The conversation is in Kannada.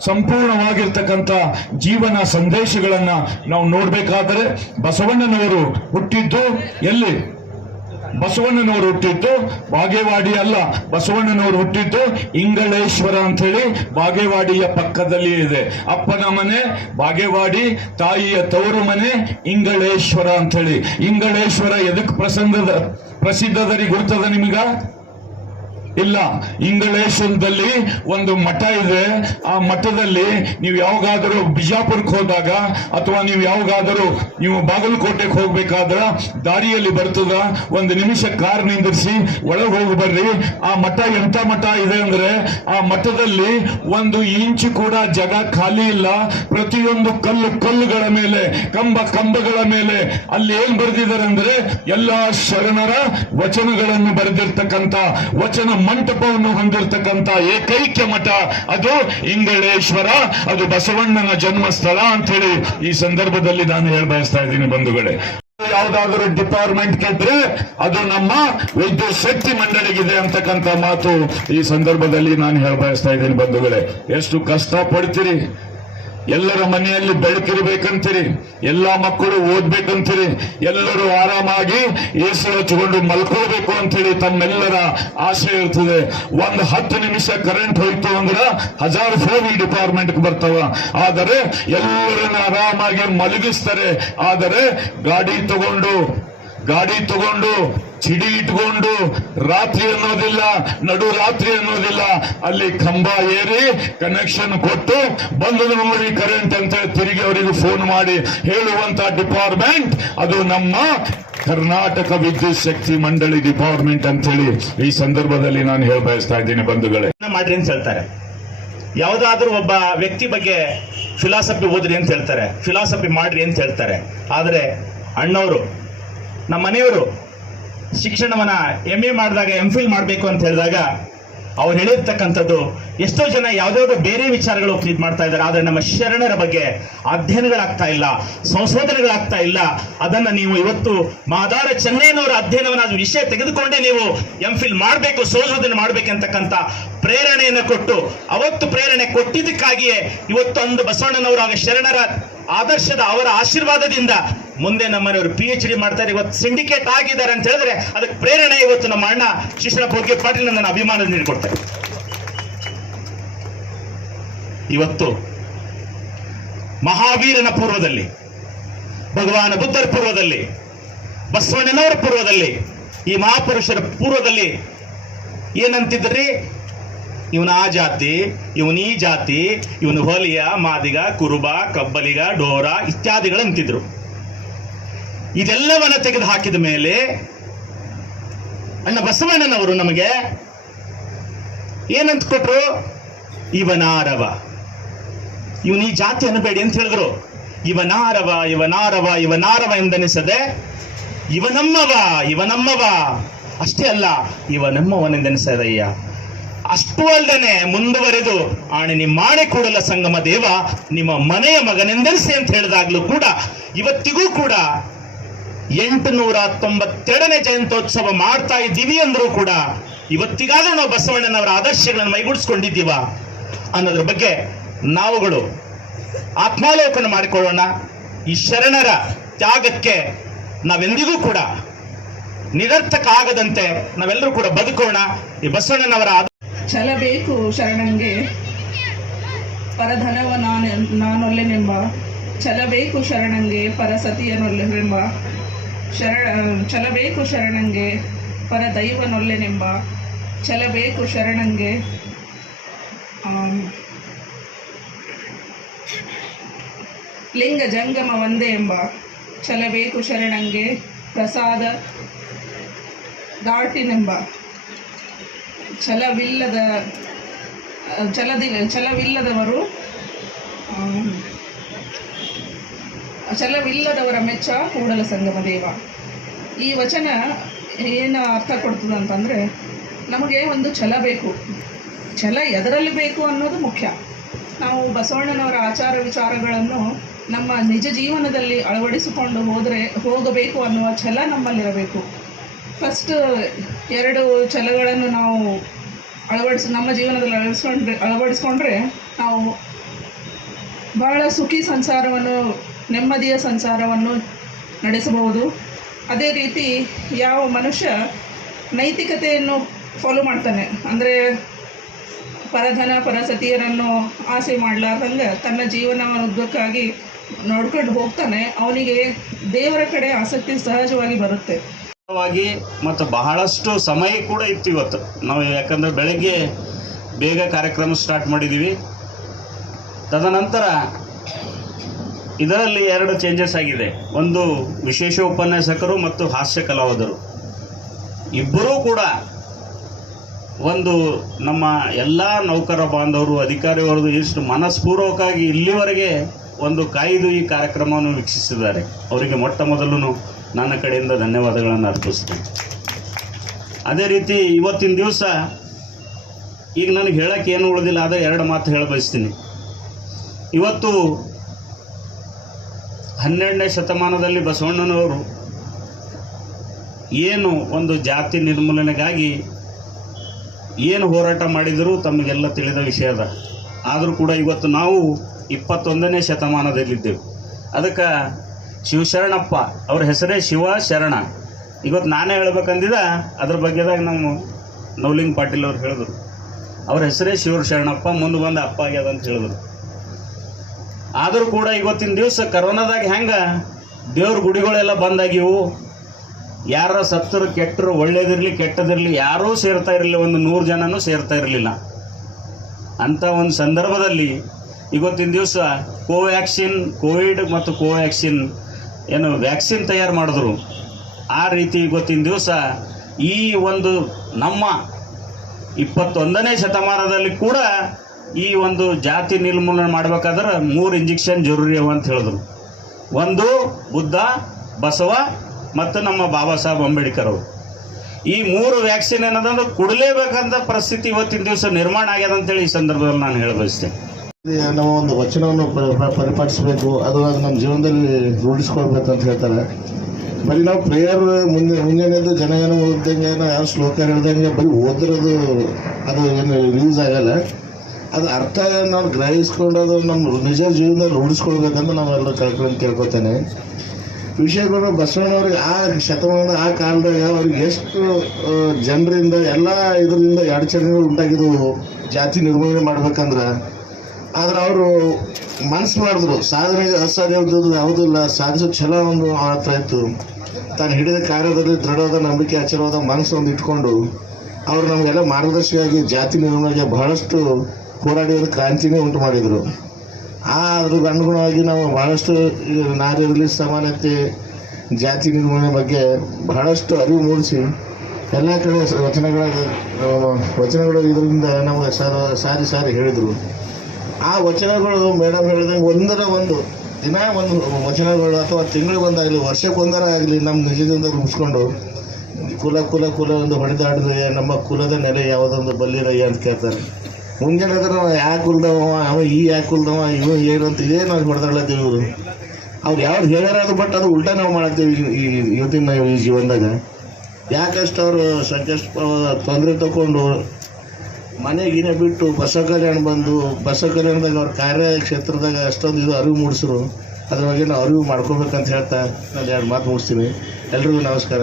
ಸಂಪೂರ್ಣವಾಗಿರ್ತಕ್ಕಂಥ ಜೀವನ ಸಂದೇಶಗಳನ್ನು ನಾವು ನೋಡಬೇಕಾದರೆ ಬಸವಣ್ಣನವರು ಹುಟ್ಟಿದ್ದು ಎಲ್ಲಿ? ಬಸವಣ್ಣನವರು ಹುಟ್ಟಿದ್ದು ಬಾಗೇವಾಡಿ ಅಲ್ಲ. ಬಸವಣ್ಣನವರು ಹುಟ್ಟಿದ್ದು ಇಂಗಳೇಶ್ವರ ಅಂತ ಹೇಳಿ ಬಾಗೇವಾಡಿಯ ಪಕ್ಕದಲ್ಲಿ ಇದೆ. ಅಪ್ಪನ ಮನೆ, ಬಾಗೇವಾಡಿ, ತಾಯಿಯ ತವರು ಮನೆ ಇಂಗಳೇಶ್ವರ ಅಂತ ಹೇಳಿ ಇಂಗಳೇಶ್ವರ ಎದಕ್ಕೆ ಪ್ರಸಂಗದ ಪ್ರಸಿದ್ಧದರಿ ಗುರ್ತದ ನಿಮಗ? ಇಲ್ಲ ಇಂಗಳೇಶ್ವರದಲ್ಲಿ ಒಂದು ಮಠ ಇದೆ. ಆ ಮಠದಲ್ಲಿ ನೀವು ಯಾವಾಗಾದರೂ ಬಿಜಾಪುರಕ್ಕೆ ಹೋದಾಗ ಅಥವಾ ನೀವು ಯಾವಾಗಾದರೂ ನೀವು ಬಾಗಲಕೋಟೆಗೆ ಹೋಗ್ಬೇಕಾದ್ರ ದಾರಿಯಲ್ಲಿ ಬರ್ತದ. ಒಂದು ನಿಮಿಷ ಕಾರ್ ನಿಂದಿರಿಸಿ ಒಳಗೆ ಹೋಗಿ ಬರ್ರಿ. ಆ ಮಠ ಎಂತ ಮಠ ಇದೆ ಅಂದ್ರೆ ಆ ಮಠದಲ್ಲಿ ಒಂದು ಇಂಚು ಕೂಡ ಜಾಗ ಖಾಲಿ ಇಲ್ಲ. ಪ್ರತಿಯೊಂದು ಕಲ್ಲು ಕಲ್ಲುಗಳ ಮೇಲೆ, ಕಂಬ ಕಂಬಗಳ ಮೇಲೆ ಅಲ್ಲಿ ಏನ್ ಬರೆದಿದ್ದಾರೆ ಅಂದ್ರೆ ಎಲ್ಲಾ ಶರಣರ ವಚನಗಳನ್ನು ಬರೆದಿರ್ತಕ್ಕಂಥ ವಚನ ಮಂಟಪವನ್ನು ಹೊಂದಿರತಕ್ಕಂಥ ಏಕೈಕ್ಯ ಮಠ, ಅದು ಇಂಗಳೇಶ್ವರ, ಅದು ಬಸವಣ್ಣನ ಜನ್ಮಸ್ಥಳ ಅಂತ ಹೇಳಿ ಈ ಸಂದರ್ಭದಲ್ಲಿ ನಾನು ಹೇಳ ಬಯಸ್ತಾ ಇದ್ದೀನಿ ಬಂಧುಗಳೇ. ಯಾವ್ದಾದ್ರು ಡಿಪಾರ್ಟ್ಮೆಂಟ್ ಕೆಟ್ಟರೆ ಅದು ನಮ್ಮ ವಿದ್ಯುತ್ ಶಕ್ತಿ ಮಂಡಳಿಗಿದೆ ಅಂತಕ್ಕಂಥ ಮಾತು ಈ ಸಂದರ್ಭದಲ್ಲಿ ನಾನು ಹೇಳ ಬಯಸ್ತಾ ಇದ್ದೀನಿ ಬಂಧುಗಳೇ. ಎಷ್ಟು ಕಷ್ಟ ಪಡ್ತೀರಿ ಎಲ್ಲರ ಮನೆಯಲ್ಲಿ ಬೆಳಕಿರ್ಬೇಕಂತೀರಿ, ಎಲ್ಲಾ ಮಕ್ಕಳು ಓದ್ಬೇಕಂತೀರಿ, ಎಲ್ಲರೂ ಆರಾಮಾಗಿ ಏಸು ಹಚ್ಕೊಂಡು ಮಲ್ಕೋಬೇಕು ಅಂತೇಳಿ ತಮ್ಮೆಲ್ಲರ ಆಸೆ ಇರ್ತದೆ. ಒಂದು ಹತ್ತು ನಿಮಿಷ ಕರೆಂಟ್ ಹೋಯ್ತು ಅಂದ್ರೆ ಹಜಾರ್ ಫೋನ್ ಈ ಡಿಪಾರ್ಟ್ಮೆಂಟ್ ಬರ್ತಾವ. ಆದರೆ ಎಲ್ಲರನ್ನ ಆರಾಮಾಗಿ ಮಲಗಿಸ್ತಾರೆ. ಆದರೆ ಗಾಡಿ ತಗೊಂಡು ಗಾಡಿ ತಗೊಂಡು ಚಿಡಿ ಇಟ್ಕೊಂಡು ರಾತ್ರಿ ಅನ್ನೋದಿಲ್ಲ, ನಡು ರಾತ್ರಿ ಅನ್ನೋದಿಲ್ಲ. ಅಲ್ಲಿ ಕಂಬ ಏರಿ ಕನೆಕ್ಷನ್ ಕೊಟ್ಟು ಬಂದು ನೋಡಿ ಕರೆಂಟ್ ಅಂತ ತಿರುಗಿ ಅವರಿಗೆ ಫೋನ್ ಮಾಡಿ ಹೇಳುವಂತ ಡಿಪಾರ್ಟ್ಮೆಂಟ್ ಅದು ನಮ್ಮ ಕರ್ನಾಟಕ ವಿದ್ಯುತ್ ಶಕ್ತಿ ಮಂಡಳಿ ಡಿಪಾರ್ಟ್ಮೆಂಟ್ ಅಂತ ಹೇಳಿ ಈ ಸಂದರ್ಭದಲ್ಲಿ ನಾನು ಹೇಳ ಬಯಸ್ತಾ ಇದ್ದೀನಿ ಬಂಧುಗಳೇ. ಮಾಡ್ರಿ ಅಂತ ಹೇಳ್ತಾರೆ. ಯಾವುದಾದ್ರೂ ಒಬ್ಬ ವ್ಯಕ್ತಿ ಬಗ್ಗೆ ಫಿಲಾಸಫಿ ಓದ್ರಿ ಅಂತ ಹೇಳ್ತಾರೆ. ಫಿಲಾಸಫಿ ಮಾಡ್ರಿ ಅಂತ ಹೇಳ್ತಾರೆ. ಆದರೆ ಅಣ್ಣವರು ನಮ್ಮ ಮನೆಯವರು ಶಿಕ್ಷಣವನ್ನ ಎಂ ಎ ಮಾಡಿದಾಗ ಎಂ ಫಿಲ್ ಮಾಡಬೇಕು ಅಂತ ಹೇಳಿದಾಗ, ಅವ್ರು ಹೇಳಿರ್ತಕ್ಕಂಥದ್ದು, ಎಷ್ಟೋ ಜನ ಯಾವುದ್ಯಾವುದೋ ಬೇರೆ ವಿಚಾರಗಳು ಇದು ಮಾಡ್ತಾ ಇದ್ದಾರೆ, ಆದರೆ ನಮ್ಮ ಶರಣರ ಬಗ್ಗೆ ಅಧ್ಯಯನಗಳಾಗ್ತಾ ಇಲ್ಲ, ಸಂಶೋಧನೆಗಳಾಗ್ತಾ ಇಲ್ಲ. ಅದನ್ನ ನೀವು ಇವತ್ತು ಮಾದಾರ ಚೆನ್ನೈನವರ ಅಧ್ಯಯನವನ್ನು ವಿಷಯ ತೆಗೆದುಕೊಂಡೇ ನೀವು ಎಂ ಫಿಲ್ ಮಾಡಬೇಕು, ಸಂಶೋಧನೆ ಮಾಡಬೇಕಂತಕ್ಕಂಥ ಪ್ರೇರಣೆಯನ್ನು ಕೊಟ್ಟು, ಅವತ್ತು ಪ್ರೇರಣೆ ಕೊಟ್ಟಿದ್ದಕ್ಕಾಗಿಯೇ ಇವತ್ತು ಅಂದು ಬಸವಣ್ಣನವರ ಆಗ ಶರಣರ ಆದರ್ಶದ ಅವರ ಆಶೀರ್ವಾದದಿಂದ ಮುಂದೆ ನಮ್ಮನೆಯವರು ಪಿ ಎಚ್ ಡಿ ಮಾಡ್ತಾರೆ. ಇವತ್ತು ಸಿಂಡಿಕೇಟ್ ಆಗಿದ್ದಾರೆ ಅಂತ ಹೇಳಿದ್ರೆ ಅದಕ್ಕೆ ಪ್ರೇರಣೆ ಇವತ್ತು ನಮ್ಮ ಅಣ್ಣ ಶಿಕ್ಷಣ ಭೋಗ್ಯ ಪಾಟೀಲ್ ನನ್ನ ಅಭಿಮಾನ ನೀಡಿಕೊಡ್ತಾರೆ ಇವತ್ತು ಮಹಾವೀರನ ಪೂರ್ವದಲ್ಲಿ, ಭಗವಾನ ಬುದ್ಧರ ಪೂರ್ವದಲ್ಲಿ, ಬಸವಣ್ಣನವರ ಪೂರ್ವದಲ್ಲಿ, ಈ ಮಹಾಪುರುಷರ ಪೂರ್ವದಲ್ಲಿ ಏನಂತಿದ್ರಿ? ಇವನ ಆ ಜಾತಿ, ಇವನೀ ಜಾತಿ, ಇವನು ಹೊಲಿಯ, ಮಾದಿಗ, ಕುರುಬ, ಕಬ್ಬಲಿಗ, ಡೋರ ಇತ್ಯಾದಿಗಳಂತಿದ್ರು ಇದೆಲ್ಲವನ್ನ ತೆಗೆದು ಹಾಕಿದ ಮೇಲೆ ಅಣ್ಣ ಬಸವಣ್ಣನವರು ನಮಗೆ ಏನಂತ ಕೊಟ್ರು? ಇವನಾರವ. ಇವನು ಈ ಜಾತಿ ಅನ್ನಬೇಡಿ ಅಂತ ಹೇಳಿದ್ರು. ಇವನಾರವ ಇವನಾರವ ಇವನಾರವ ಎಂದೆನಿಸದೆ, ಇವನಮ್ಮವ ಇವನಮ್ಮವ. ಅಷ್ಟೇ ಅಲ್ಲ, ಇವನಮ್ಮವನೆಂದೆನಿಸದಯ್ಯ. ಅಷ್ಟು ಅಲ್ಲದೆ ಮುಂದುವರೆದು ಆಣೆ ನಿಮ್ಮಾಣೆ ಕೂಡಲ ಸಂಗಮ ದೇವ ನಿಮ್ಮ ಮನೆಯ ಮಗನೆಂದರಿಸಿ ಅಂತ ಹೇಳಿದಾಗ್ಲೂ ಕೂಡ ಇವತ್ತಿಗೂ ಕೂಡ ಎಂಟುನೂರ ತೊಂಬತ್ತೆರಡನೇ ಜಯಂತ್ಯೋತ್ಸವ ಮಾಡ್ತಾ ಇದ್ದೀವಿ ಅಂದ್ರೂ ಕೂಡ ಇವತ್ತಿಗಾದ್ರೂ ನಾವು ಬಸವಣ್ಣನವರ ಆದರ್ಶಗಳನ್ನು ಮೈಗೂಡಿಸ್ಕೊಂಡಿದ್ದೀವ ಅನ್ನೋದ್ರ ಬಗ್ಗೆ ನಾವುಗಳು ಆತ್ಮಾಲೋಕನ ಮಾಡಿಕೊಳ್ಳೋಣ. ಈ ಶರಣರ ತ್ಯಾಗಕ್ಕೆ ನಾವೆಂದಿಗೂ ಕೂಡ ನಿರರ್ಥಕ ಆಗದಂತೆ ನಾವೆಲ್ಲರೂ ಕೂಡ ಬದುಕೋಣ. ಈ ಬಸವಣ್ಣನವರ ಛಲ ಬೇಕು ಶರಣಂಗೆ. ಪರಧನವ ನಾನು, ನಾನೊಲ್ಲೆನೆಂಬ. ಛಲ ಬೇಕು ಶರಣಂಗೆ, ಪರಸತಿಯನೊಲ್ಲೆನೆಂಬ. ಶರಣ ಛಲ ಬೇಕು ಶರಣಂಗೆ ಪರ ದೈವನೊಲ್ಲೆನೆಂಬ ಛಲ ಬೇಕು ಶರಣಂಗೆ. ಲಿಂಗ ಜಂಗಮ ಒಂದೇ ಎಂಬ. ಛಲ ಬೇಕು ಶರಣಂಗೆ, ಪ್ರಸಾದ ದಾಟಿನೆಂಬ. ಛಲವಿಲ್ಲದ ಛಲದಿ ಛಲವಿಲ್ಲದವರು ಛಲವಿಲ್ಲದವರ ಮೆಚ್ಚ ಕೂಡಲ ಸಂಗಮ ದೇವ. ಈ ವಚನ ಏನು ಅರ್ಥ ಕೊಡ್ತದೆ ಅಂತಂದರೆ, ನಮಗೆ ಒಂದು ಛಲ ಬೇಕು. ಛಲ ಎದರಲ್ಲಿ ಬೇಕು ಅನ್ನೋದು ಮುಖ್ಯ. ನಾವು ಬಸವಣ್ಣನವರ ಆಚಾರ ವಿಚಾರಗಳನ್ನು ನಮ್ಮ ನಿಜ ಜೀವನದಲ್ಲಿ ಅಳವಡಿಸಿಕೊಂಡು ಹೋದರೆ, ಹೋಗಬೇಕು ಅನ್ನುವ ಛಲ ನಮ್ಮಲ್ಲಿರಬೇಕು. ಫಸ್ಟ್ ಎರಡು ಛಲಗಳನ್ನು ನಾವು ಅಳವಡಿಸ ನಮ್ಮ ಜೀವನದಲ್ಲಿ ಅಳವಡಿಸ್ಕೊಂಡ್ರೆ ಅಳವಡಿಸ್ಕೊಂಡ್ರೆ ನಾವು ಬಹಳ ಸುಖಿ ಸಂಸಾರವನ್ನು, ನೆಮ್ಮದಿಯ ಸಂಸಾರವನ್ನು ನಡೆಸಬಹುದು. ಅದೇ ರೀತಿ ಯಾವ ಮನುಷ್ಯ ನೈತಿಕತೆಯನ್ನು ಫಾಲೋ ಮಾಡ್ತಾನೆ. ಅಂದರೆ ಪರಧನ, ಪರಸತಿಯರನ್ನು ಆಸೆ ಮಾಡಲಾರ್ದಂಗೆ ತನ್ನ ಜೀವನ ಉದ್ದಕ್ಕಾಗಿ ನೋಡ್ಕೊಂಡು ಹೋಗ್ತಾನೆ. ಅವನಿಗೆ ದೇವರ ಕಡೆ ಆಸಕ್ತಿ ಸಹಜವಾಗಿ ಬರುತ್ತೆ. ವಾಗಿ ಮತ್ತು ಬಹಳಷ್ಟು ಸಮಯ ಕೂಡ ಇತ್ತು ಇವತ್ತು. ನಾವು ಯಾಕಂದರೆ ಬೆಳಗ್ಗೆ ಬೇಗ ಕಾರ್ಯಕ್ರಮ ಸ್ಟಾರ್ಟ್ ಮಾಡಿದ್ದೀವಿ ತದನಂತರ ಇದರಲ್ಲಿ ಎರಡು ಚೇಂಜಸ್ ಆಗಿದೆ. ಒಂದು ವಿಶೇಷ ಉಪನ್ಯಾಸಕರು ಮತ್ತು ಹಾಸ್ಯ ಕಲಾವಿದರು. ಇಬ್ಬರೂ ಕೂಡ ಒಂದು ನಮ್ಮ ಎಲ್ಲ ನೌಕರ ಬಾಂಧವರು, ಅಧಿಕಾರಿವರೆಗೂ ಎಷ್ಟು ಮನಸ್ಪೂರ್ವಕವಾಗಿ ಇಲ್ಲಿವರೆಗೆ ಒಂದು ಕಾಯ್ದು ಈ ಕಾರ್ಯಕ್ರಮವನ್ನು ವೀಕ್ಷಿಸಿದ್ದಾರೆ. ಅವರಿಗೆ ಮೊಟ್ಟ ಮೊದಲು ನನ್ನ ಕಡೆಯಿಂದ ಧನ್ಯವಾದಗಳನ್ನು ಅರ್ಪಿಸ್ತೇನೆ. ಅದೇ ರೀತಿ ಇವತ್ತಿನ ದಿವಸ ಈಗ ನನಗೆ ಹೇಳಕ್ಕೆ ಏನು ಉಳಿದಿಲ್ಲ, ಆದರೆ ಎರಡು ಮಾತು ಹೇಳ ಬಯಸ್ತೀನಿ. ಇವತ್ತು ಹನ್ನೆರಡನೇ ಶತಮಾನದಲ್ಲಿ ಬಸವಣ್ಣನವರು ಏನು ಒಂದು ಜಾತಿ ನಿರ್ಮೂಲನೆಗಾಗಿ ಏನು ಹೋರಾಟ ಮಾಡಿದರೂ ತಮಗೆಲ್ಲ ತಿಳಿದ ವಿಷಯ ಅದ. ಆದರೂ ಕೂಡ ಇವತ್ತು ನಾವು ಇಪ್ಪತ್ತೊಂದನೇ ಶತಮಾನದಲ್ಲಿದ್ದೆವು. ಅದಕ್ಕೆ ಶಿವಶರಣಪ್ಪ, ಅವ್ರ ಹೆಸರೇ ಶಿವ ಶರಣ. ಇವತ್ತು ನಾನೇ ಹೇಳ್ಬೇಕಂದಿದ, ಅದ್ರ ಬಗ್ಗೆದಾಗ ನಾವು ನೌಲಿಂಗ್ ಪಾಟೀಲ್ ಅವ್ರು ಹೇಳಿದ್ರು. ಅವ್ರ ಹೆಸರೇ ಶಿವ ಶರಣಪ್ಪ, ಮುಂದೆ ಬಂದು ಅಪ್ಪ ಆಗ್ಯದ ಅಂತ ಹೇಳಿದ್ರು. ಆದರೂ ಕೂಡ ಇವತ್ತಿನ ದಿವಸ ಕರೋನಾದಾಗ ಹೆಂಗೆ, ದೇವ್ರ ಗುಡಿಗಳೆಲ್ಲ ಬಂದಾಗಿವು ಯಾರ ಸತ್ತರು ಕೆಟ್ಟರು, ಒಳ್ಳೇದಿರಲಿ ಕೆಟ್ಟದಿರಲಿ, ಯಾರೂ ಸೇರ್ತಾ ಇರಲಿಲ್ಲ, ಒಂದು ನೂರು ಜನನೂ ಸೇರ್ತಾ ಇರಲಿಲ್ಲ. ಅಂಥ ಒಂದು ಸಂದರ್ಭದಲ್ಲಿ ಇವತ್ತಿನ ದಿವಸ ಕೋವ್ಯಾಕ್ಸಿನ್, ಕೋವಿಡ್ ಮತ್ತು ಕೋವ್ಯಾಕ್ಸಿನ್ ಏನು ವ್ಯಾಕ್ಸಿನ್ ತಯಾರು ಮಾಡಿದ್ರು. ಆ ರೀತಿ ಇವತ್ತಿನ ದಿವಸ ಈ ಒಂದು ನಮ್ಮ ಇಪ್ಪತ್ತೊಂದನೇ ಶತಮಾನದಲ್ಲಿ ಕೂಡ ಈ ಒಂದು ಜಾತಿ ನಿರ್ಮೂಲನೆ ಮಾಡಬೇಕಾದ್ರೆ ಮೂರು ಇಂಜೆಕ್ಷನ್ ಜರೂರಿ ಅವ ಅಂತ ಹೇಳಿದ್ರು. ಒಂದು ಬುದ್ಧ, ಬಸವ ಮತ್ತು ನಮ್ಮ ಬಾಬಾ ಸಾಹೇಬ್ ಅಂಬೇಡ್ಕರ್ ಅವರು. ಈ ಮೂರು ವ್ಯಾಕ್ಸಿನ್ ಏನದಂದ್ರೆ ಕೊಡಲೇಬೇಕಂತ ಪರಿಸ್ಥಿತಿ ಇವತ್ತಿನ ದಿವಸ ನಿರ್ಮಾಣ ಆಗ್ಯದ ಅಂತೇಳಿ ಈ ಸಂದರ್ಭದಲ್ಲಿ ನಾನು ಹೇಳ ಬಯಸ್ತೇನೆ ನಾವು ಒಂದು ವಚನವನ್ನು ಪ- ಪ- ಅದು ಅದು ನಮ್ಮ ಜೀವನದಲ್ಲಿ ರೂಢಿಸ್ಕೊಳ್ಬೇಕು ಅಂತ ಹೇಳ್ತಾರೆ. ಬರೀ ನಾವು ಪ್ರೇಯರ್ ಮುಂದೆ ಮುಂಜಾನೆದ್ದು ಏನು ಓದ್ದಂಗೆ ಯಾರು ಶ್ಲೋಕ ಹೇಳ್ದಂಗೆ ಬರೀ ಓದಿರೋದು ಅದು ಏನು ಯೂಸ್ ಆಗಲ್ಲ. ಅದು ಅರ್ಥ ನಾವು ಗ್ರಹಿಸ್ಕೊಂಡು ಅದು ನಮ್ಮ ನಿಜ ಜೀವನದಲ್ಲಿ ರೂಢಿಸ್ಕೊಳ್ಬೇಕಂತ ನಾವೆಲ್ಲ ಕಳ್ಕೊಂಡು ಕೇಳ್ಕೊತೇನೆ ವಿಷಯಗಳು ಬಸವಣ್ಣವ್ರಿಗೆ ಆ ಶತಮಾನ ಆ ಕಾಲದಾಗ ಅವ್ರಿಗೆ ಎಷ್ಟು ಜನರಿಂದ, ಎಲ್ಲ ಇದರಿಂದ ಎರಡು ಉಂಟಾಗಿದ್ದು ಜಾತಿ ನಿರ್ಮೂಲನೆ ಮಾಡ್ಬೇಕಂದ್ರೆ. ಆದ್ರೆ ಅವರು ಮನಸ್ಸು ಮಾಡಿದ್ರು. ಸಾಧನೆಗೆ ಅಸಾಧ್ಯ ಯಾವುದಿಲ್ಲ ಸಾಧಿಸೋ ಛಲ ಒಂದು ಹತ್ರ ಇತ್ತು. ತಾನು ಹಿಡಿದ ಕಾರ್ಯದಲ್ಲಿ ದೃಢವಾದ ನಂಬಿಕೆ ಅಚಲವಾದ ಮನಸ್ಸು ಒಂದು ಇಟ್ಕೊಂಡು ಅವರು ನಮಗೆಲ್ಲ ಮಾರ್ಗದರ್ಶಿಯಾಗಿ, ಜಾತಿ ನಿರ್ಮಾಣಕ್ಕೆ ಬಹಳಷ್ಟು ಹೋರಾಡಿ ಒಂದು ಕ್ರಾಂತಿನೇ ಉಂಟು ಮಾಡಿದರು. ಆ ಅದ್ರ ಅನುಗುಣವಾಗಿ ನಾವು ಬಹಳಷ್ಟು ನಾರಿಯರಲ್ಲಿ ಸಮಾನತೆ, ಜಾತಿ ನಿರ್ಮೂಲನೆ ಬಗ್ಗೆ ಬಹಳಷ್ಟು ಅರಿವು ಮೂಡಿಸಿ ಎಲ್ಲ ಕಡೆ ವಚನಗಳ ವಚನಗಳು ಇದರಿಂದ ನಮಗೆ ಸಾರಿ ಸಾರಿ ಹೇಳಿದರು. ಆ ವಚನಗಳು ಮೇಡಮ್ ಹೇಳಿದಂಗೆ ಒಂದರ ಒಂದು, ದಿನ ಒಂದು ವಚನಗಳು ಅಥವಾ ತಿಂಗಳಿಗೆ ಒಂದಾಗಲಿ ವರ್ಷಕ್ಕೊಂದರ ಆಗಲಿ ನಮ್ಮ ನಿಜದಿಂದ ಮುಗಿಸ್ಕೊಂಡು, ಕುಲ ಕುಲ ಕುಲ ಒಂದು ಹೊಡೆದಾಡಿದ್ರೆ ನಮ್ಮ ಕುಲದ ನೆಲೆ ಯಾವುದೊಂದು ಬಲ್ಲಿರಯ್ಯ ಅಂತ ಕೇಳ್ತಾರೆ. ಮುಂಜಾನೆ ಎದ್ರೆ ನಾವು ಕುಲ್ದವ, ಅವ ಈ ಯಾ ಕುಲ್ದವ, ಇವ ಅಂತ ಇದೇ ನಾವು ಹೊಡೆದಾಡ್ಲತ್ತೀವಿ ಇವರು. ಅವ್ರು ಯಾವ್ದು ಹೇಳ್ಯಾರ ಅದು, ಬಟ್ ಅದು ಉಲ್ಟಾ ನಾವು ಮಾಡತ್ತೀವಿ ಈ- ಇವತ್ತಿನ ಈ ಜೀವನದಾಗ. ಯಾಕಷ್ಟು ಅವರು ಸಂಕಷ್ಟ, ತೊಂದರೆ ತಗೊಂಡು ಮನೆಗಿನ ಬಿಟ್ಟು ಬಸವ ಕಲ್ಯಾಣ ಬಂದು ಬಸವ ಕಲ್ಯಾಣದಾಗ ಅವ್ರ ಕಾರ್ಯ ಕ್ಷೇತ್ರದಾಗ ಅಷ್ಟೊಂದು ಇದು ಅರಿವು ಮೂಡಿಸ್ರು. ಅದ್ರ ಬಗ್ಗೆ ನಾವು ಅರಿವು ಮಾಡ್ಕೋಬೇಕಂತ ಹೇಳ್ತಾ ನಾನು ಎರಡು ಮಾತು ಮುಗಿಸ್ತೀನಿ. ಎಲ್ರಿಗೂ ನಮಸ್ಕಾರ.